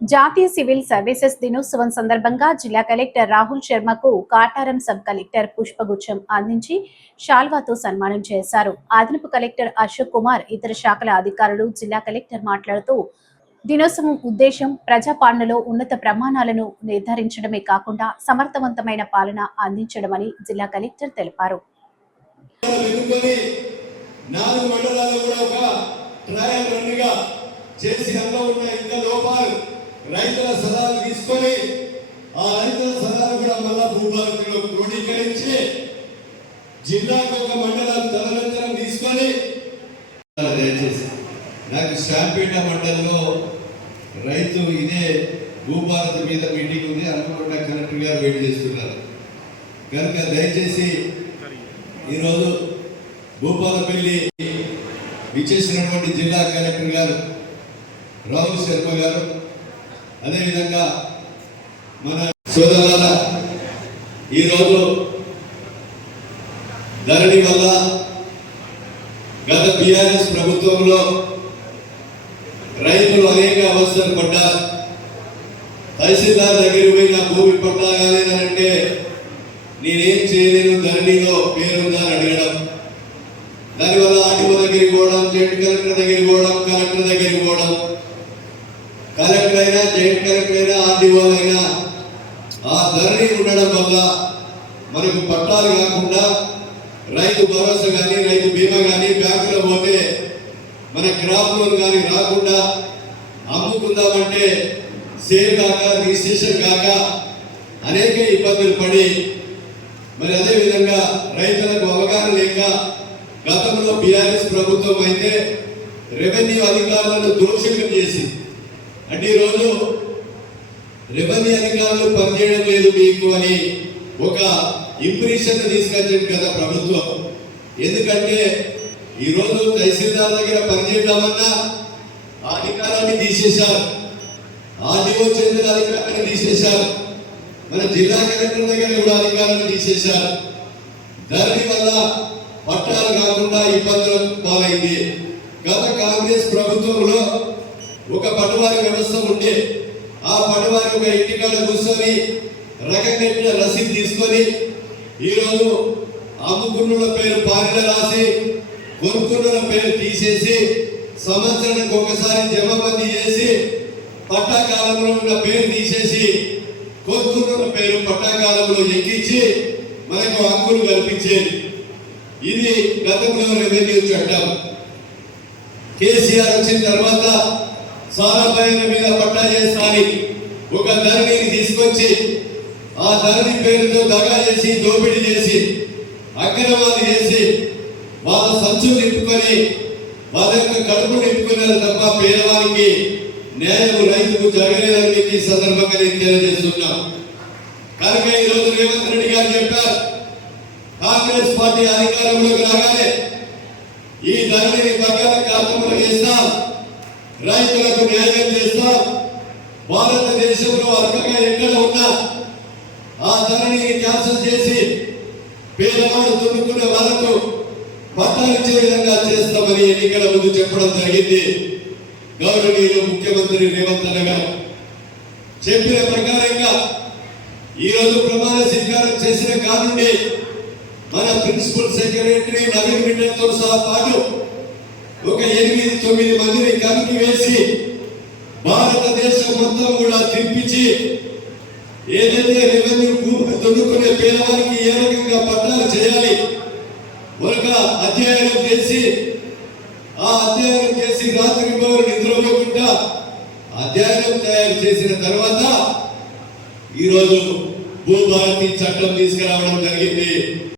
జాతీయ civil services దినోత్సవం సందర్భంగా జిల్లా కలెక్టర్ రాహుల్ శర్మకు కాటారం సబ్ కలెక్టర్ పుష్పగుచ్చం అందించి షాల్వాతో సన్మానం చేశారు. అదనపు కలెక్టర్ అశోక్ కుమార్, ఇతర శాఖల అధికారులు జిల్లా కలెక్టర్ మాట్లాడుతూ దినోత్సవం ఉద్దేశం ప్రజాపాలనలో ఉన్నత ప్రమాణాలను నిర్ధారించడమే కాకుండా సమర్థవంతమైన పాలన అందించడమని జిల్లా కలెక్టర్ తెలిపారు. రైతుల సలహాలు తీసుకొని ఆ రైతుల సలహాలు కూడా మళ్ళా భూభారతిలో క్రోడీకరించి జిల్లాకు ఒక మండలం తదనంతరం తీసుకొని దయచేసి నాకు శాంపేట మండలంలో రైతు ఇదే భూభారతి మీద మీటింగ్ ఉంది అనుకుంటా కలెక్టర్ గారు వెయిట్ చేస్తున్నారు కనుక దయచేసి ఈరోజు భూపాలపల్లి విచ్చేసినటువంటి జిల్లా కలెక్టర్ గారు రాహుల్ శర్మ గారు, అదేవిధంగా మన సోదరుల ఈరోజు ధరణి వల్ల గత బీఆర్ఎస్ ప్రభుత్వంలో రైతులు అనేక అవసరాలు పడ్డారు. తహసీల్దార్ దగ్గర పోయిన భూమి పట్టా కాలేదంటే నేనేం చేయలేను, ధరణిలో పేరుందా అని అడగడం, దానివల్ల ఆర్టీఓ దగ్గరికి పోవడం, జాయింట్ కలెక్టర్ దగ్గరికి పోవడం, కలెక్టర్ దగ్గరికి పోవడం, కలెక్టర్ అయినా జాయింట్ కలెక్టర్ అయినా ఆర్డీఓ అయినా ఆ ధరణి ఉండడం వల్ల మనకు పట్టాలు కాకుండా రైతు భరోసా కానీ రైతు బీమా కానీ బ్యాంకులో పోతే మన క్రాప్ లోన్ కానీ రాకుండా అమ్ముకుందామంటే సేల్ కాక రిజిస్ట్రేషన్ కాక అనేక ఇబ్బందులు పడి మరి అదేవిధంగా రైతులకు అవగాహన లేక గతంలో బీఆర్ఎస్ ప్రభుత్వం అయితే రెవెన్యూ అధికారులను దోషులు చేసి అంటే ఈరోజు రెవెన్యూ అధికారులు పనిచేయడం లేదు మీకు అని ఒక ఇంప్రెషన్ తీసుకొచ్చింది కదా ప్రభుత్వం. ఎందుకంటే ఈరోజు తహసీల్దార్ దగ్గర పనిచేయడామన్నా అధికారాన్ని తీసేశారు, ఆర్డీఓ చెందిన అధికారాన్ని తీసేశారు, మన జిల్లా కలెక్టర్ దగ్గర కూడా అధికారాన్ని తీసేశారు. దాని వల్ల పట్టాలు కాకుండా ఇబ్బందులు పాలైంది. గత కాంగ్రెస్ ప్రభుత్వంలో ఒక పటవారి వ్యవస్థ ఉంటే ఆ పటవారి ఒక ఇంటికాడ కూర్చొని రకగట్టిన రసీదు తీసుకొని ఈరోజు అమ్ముకున్న పేరు పారిలో రాసి కొనుక్కున్న పేరు తీసేసి సంవత్సరానికి ఒకసారి జమబందీ చేసి పట్టాకాలంలో ఉన్న పేరు తీసేసి కొనుక్కున్న పేరు పట్టాకాలంలో ఎక్కించి మనకు హక్కులు కల్పించేది. ఇది గతంలో రెవెన్యూ చట్టం. కేసీఆర్ వచ్చిన తర్వాత సారాపైన మీద పట్టా చేస్తాని ఒక ధరణిని తీసుకొచ్చి ఆ ధరణి పేరుతో దగా చేసి దోపిడీ చేసి అక్రమాలు చేసి వాళ్ళ సంచు నింపుకొని వాళ్ళ యొక్క కడుపు నింపుకున్నారు తప్ప పేదవానికి న్యాయం రైతుకు జరగలేదని మీకు ఈ సందర్భంగా నేను తెలియజేస్తున్నాం. కనుక ఈరోజు రేవంత్ రెడ్డి గారు చెప్పారు, కాంగ్రెస్ పార్టీ అధికారంలోకి రాగానే ఈ ధరణిని పక్కన ఖాతంలో చేస్తాం, రైతులకు న్యాయం చేస్తాం, భారతదేశంలో అర్హంగా ఎక్కడ ఉన్నా ఆ ధరణిని క్యాన్సల్ చేసి పేదవాడు దున్నుకునే వాళ్ళకు పట్టాలు ఇచ్చే విధంగా చేస్తామని ఎన్నికల ముందు చెప్పడం జరిగింది. గౌరవనీయులు ముఖ్యమంత్రి రేవంత్ రెడ్డి గారు చెప్పిన ప్రకారంగా ఈరోజు ప్రమాణ స్వీకారం చేసిన కానుండి మన ప్రిన్సిపల్ సెక్రటరీ నవీన్ మిట్టల్తో సహా పాటు ఒక 8-9 మందిని కమిటీ వేసి భారతదేశం మొత్తం కూడా తిప్పించి ఏదైతే రెవెన్యూ భూమి దొరుకునే పేదవారికి ఏ రకంగా పట్టాలు చేయాలి ఒక అధ్యయనం చేసి ఆ అధ్యయనం చేసి రాత్రి పౌరు నిద్రపోకుండా అధ్యయనం తయారు చేసిన తర్వాత ఈరోజు భూభారతి చట్టం తీసుకురావడం జరిగింది.